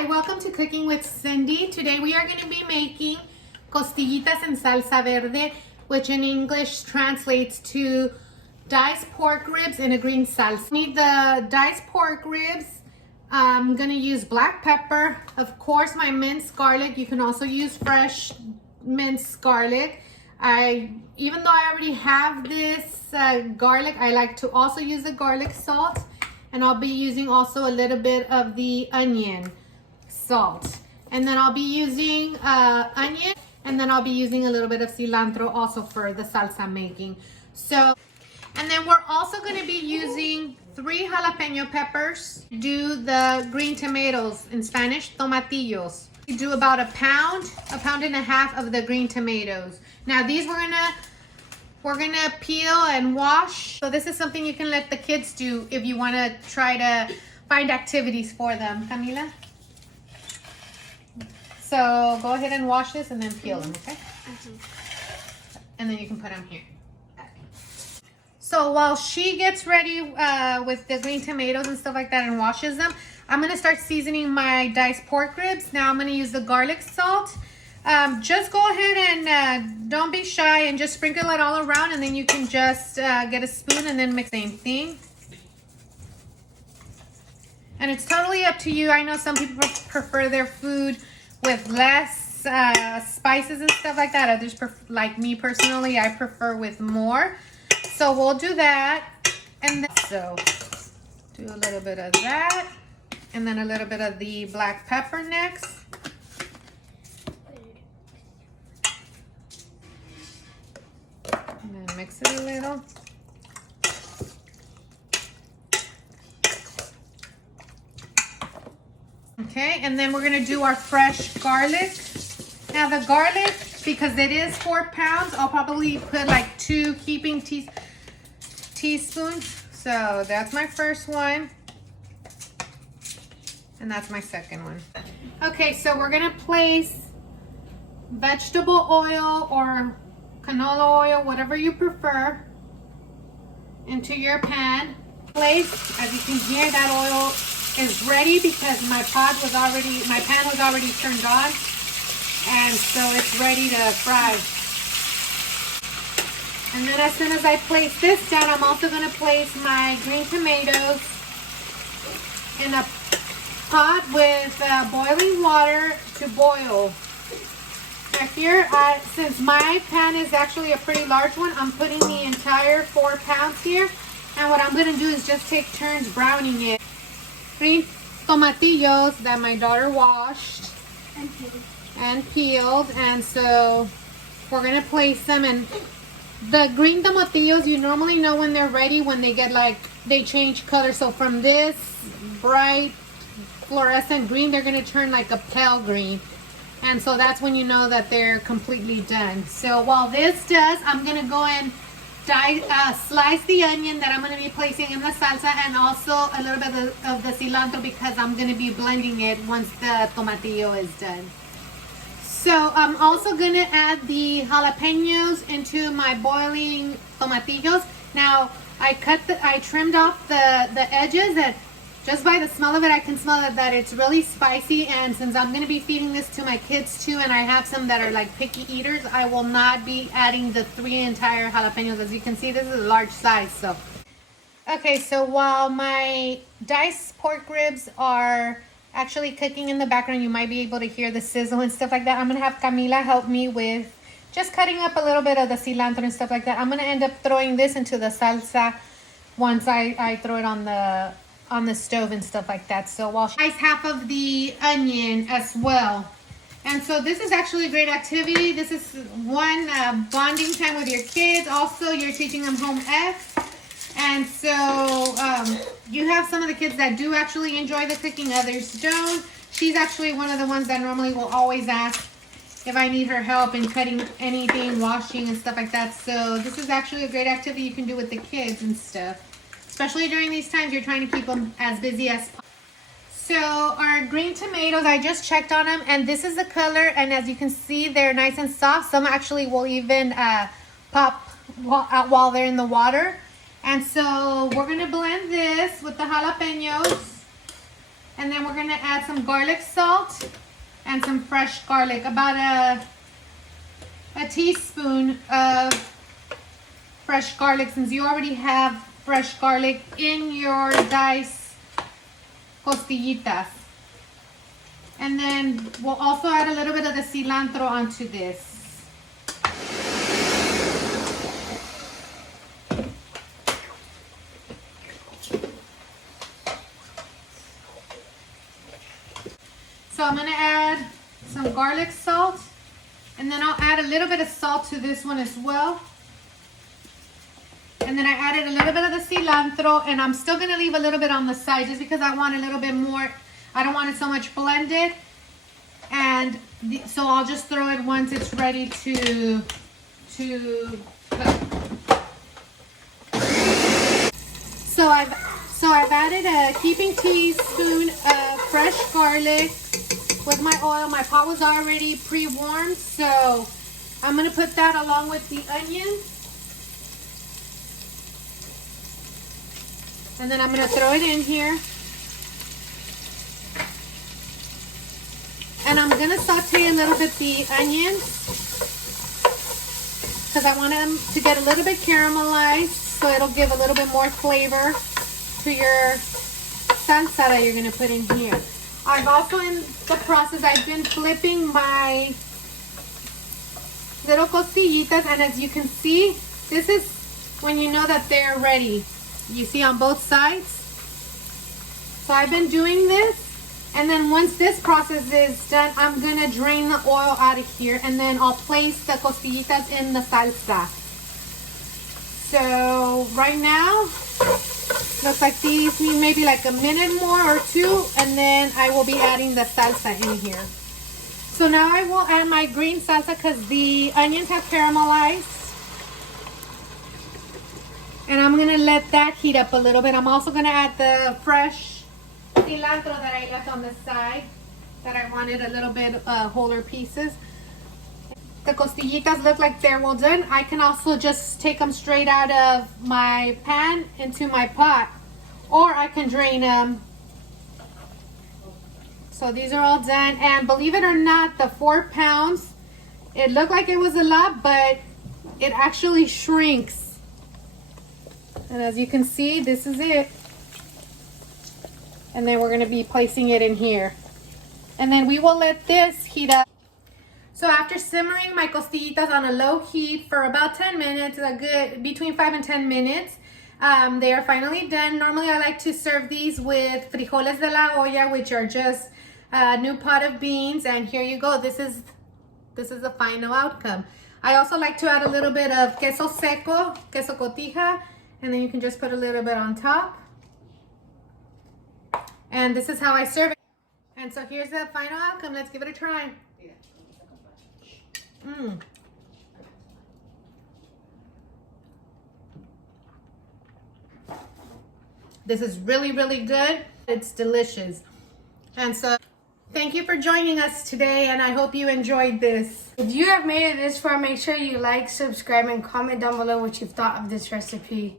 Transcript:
Hi, welcome to Cooking with Cindy. Today we are going to be making costillitas en salsa verde, which in English translates to diced pork ribs in a green salsa. Need the diced pork ribs. I'm going to use black pepper, of course my minced garlic. You can also use fresh minced garlic. Even though I already have this garlic, I like to also use the garlic salt. And I'll be using also a little bit of the onion salt. And then I'll be using onion, and then I'll be using a little bit of cilantro also for the salsa making. So, and then we're also going to be using 3 jalapeno peppers. Do the green tomatoes, in Spanish, tomatillos. You do about a pound and a half of the green tomatoes. Now these we're gonna peel and wash. So this is something you can let the kids do if you want to try to find activities for them. Camila? So go ahead and wash this and then peel them, okay? And then you can put them here. So while she gets ready with the green tomatoes and stuff like that and washes them, I'm gonna start seasoning my diced pork ribs. Now I'm gonna use the garlic salt. Just go ahead and don't be shy and just sprinkle it all around, and then you can just get a spoon and then mix the same thing. And it's totally up to you. I know some people prefer their food with less spices and stuff like that. Others, like me personally, I prefer with more. So we'll do that. And then, so do a little bit of that, and then a little bit of the black pepper next. And then mix it a little. Okay, and then we're gonna do our fresh garlic. Now the garlic, because it is 4 pounds, I'll probably put like 2 heaping teaspoons. So that's my first one. And that's my second one. Okay, so we're gonna place vegetable oil or canola oil, whatever you prefer, into your pan. Place, as you can hear, that oil is ready because my pan was already turned on, and so it's ready to fry. And then as soon as I place this down, I'm also going to place my green tomatoes in a pot with boiling water to boil. Now here, since my pan is actually a pretty large one, I'm putting the entire 4 pounds here. And what I'm going to do is just take turns browning it. Green tomatillos that my daughter washed and peeled. And so we're going to place them. And the green tomatillos, you normally know when they're ready, when they get they change color. So from this bright fluorescent green, they're going to turn like a pale green. And so that's when you know that they're completely done. So while this does, I'm going to go and slice the onion that I'm going to be placing in the salsa, and also a little bit of the cilantro because I'm going to be blending it once the tomatillo is done. So I'm also going to add the jalapenos into my boiling tomatillos. Now I trimmed off the edges, and just by the smell of it, I can smell that it's really spicy. And since I'm going to be feeding this to my kids too, and I have some that are like picky eaters, I will not be adding the 3 entire jalapenos. As you can see, this is a large size. So, okay, so while my diced pork ribs are actually cooking in the background, you might be able to hear the sizzle and stuff like that. I'm going to have Camila help me with just cutting up a little bit of the cilantro and stuff like that. I'm going to end up throwing this into the salsa once I throw it on the stove and stuff like that. So while she slices half of the onion as well. And so this is actually a great activity. This is one bonding time with your kids. Also, you're teaching them home ec. And so you have some of the kids that do actually enjoy the cooking, others don't. She's actually one of the ones that normally will always ask if I need her help in cutting anything, washing and stuff like that. So this is actually a great activity you can do with the kids and stuff. Especially during these times, you're trying to keep them as busy as possible. So our green tomatoes, I just checked on them, and this is the color. And as you can see, they're nice and soft. Some actually will even pop while they're in the water. And so we're going to blend this with the jalapenos. And then we're gonna add some garlic salt and some fresh garlic, about a teaspoon of fresh garlic, since you already have fresh garlic in your diced costillitas. And then we'll also add a little bit of the cilantro onto this. So I'm gonna add some garlic salt, and then I'll add a little bit of salt to this one as well. And then I added a little bit of the cilantro, and I'm still gonna leave a little bit on the side just because I want a little bit more. I don't want it so much blended, and so I'll just throw it once it's ready to cook. So I've added a heaping teaspoon of fresh garlic with my oil. My pot was already pre-warmed, so I'm gonna put that along with the onion. And then I'm gonna throw it in here. And I'm gonna saute a little bit the onions because I want them to get a little bit caramelized, so it'll give a little bit more flavor to your salsa that you're gonna put in here. I've also, in the process, I've been flipping my little costillitas, and as you can see, this is when you know that they're ready. You see on both sides. So I've been doing this, and then once this process is done, I'm gonna drain the oil out of here, and then I'll place the costillitas in the salsa. So right now, looks like these need maybe like a minute more or two, and then I will be adding the salsa in here. So now I will add my green salsa because the onions have caramelized. And I'm gonna let that heat up a little bit. I'm also gonna add the fresh cilantro that I left on the side, that I wanted a little bit wholer pieces. The costillitas look like they're well done. I can also just take them straight out of my pan into my pot, or I can drain them. So these are all done, and believe it or not, the 4 pounds, it looked like it was a lot, but it actually shrinks. And as you can see, this is it. And then we're going to be placing it in here. And then we will let this heat up. So after simmering my costillitas on a low heat for about 10 minutes, a good between 5 and 10 minutes, they are finally done. Normally I like to serve these with frijoles de la olla, which are just a new pot of beans. And here you go. This is the final outcome. I also like to add a little bit of queso seco, queso cotija, and then you can just put a little bit on top. And this is how I serve it. And so here's the final outcome. Let's give it a try. This is really, really good. It's delicious. And so thank you for joining us today, and I hope you enjoyed this. If you have made it this far, make sure you like, subscribe, and comment down below what you've thought of this recipe.